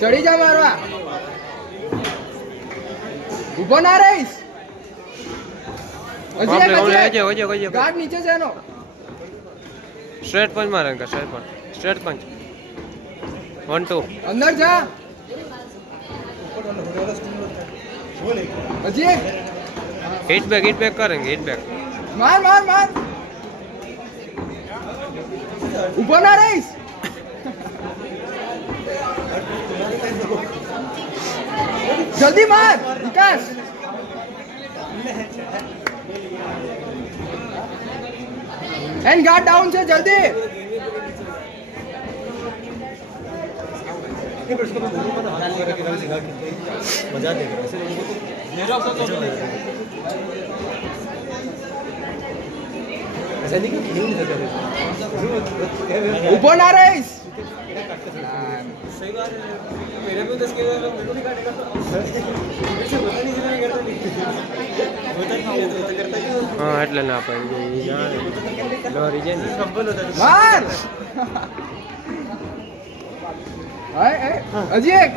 ચડી જા મારવા ઉભો ના રહીશ ગાર્ડ નીચે છે એનો સ્ટ્રેટ પંચ મારે સ્ટ્રેટ પંચ 1 2 અંદર જા હજી हिट बैक करेंगे हिट बैक मार मार मार ऊपर ना रहीस जल्दी मार विकास एंड गार्ड डाउन से जल्दी मजा देगा ऊपर ना रहीस हाँ એટલે ના પાડી લોરી છે ને માર હાય હજી એક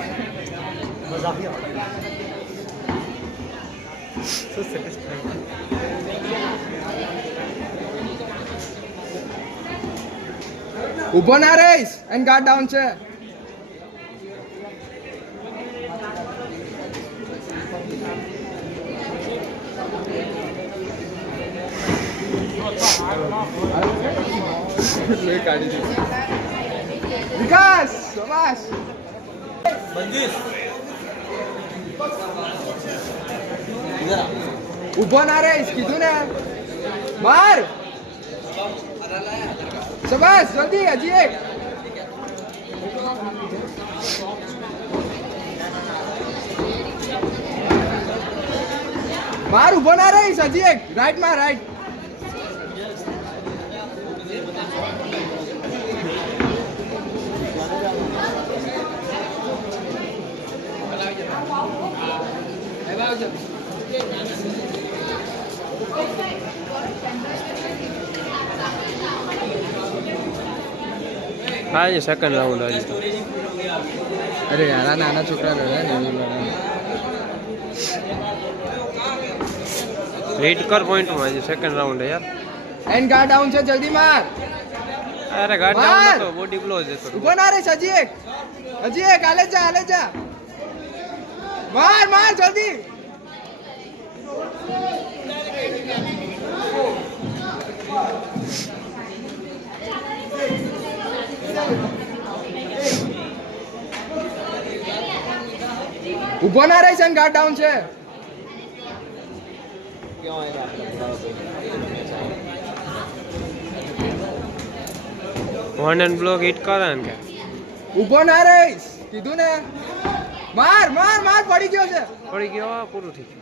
ऊपर ना रहीस एंड गार्ड डाउन છે विकास शाबाश बंदिश ऊपर ना रहीस કીધું ને માર शाबाश जल्दी हजी एक मार उभो ना रहीस हजी एक राइट में राइट आज सेकंड राउंड आज अरे यार नाना छोकरा रहे ने हिट कर पॉइंट में आज सेकंड राउंड है यार एंड गार्ड डाउन से जल्दी मार अरे गार्ड डाउन तो बॉडी ब्लो है तो ऊपर ना रे हजी एक आले जा मार मार जल्दी ऊपर ना रही सन गार्ड डाउन છે वन एंड ब्लॉक हिट કરે ને કે ऊपर ना રહીશ કીધું ને માર માર માર પડી ગયો પૂરું થઈ ગયું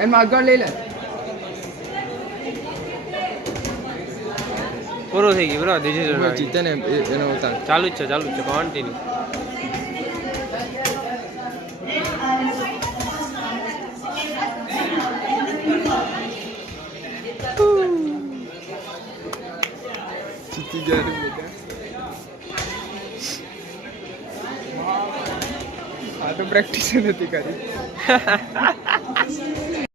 એન માર્કર લઈ લે પૂરું થઈ ગયું બ્રો ડિસિઝન જીતે ને એનો ઉતાર ચાલુ જ છે કન્ટિન્યુ જીતી ગયા બેટા આ તો પ્રેક્ટિસ નથી કરી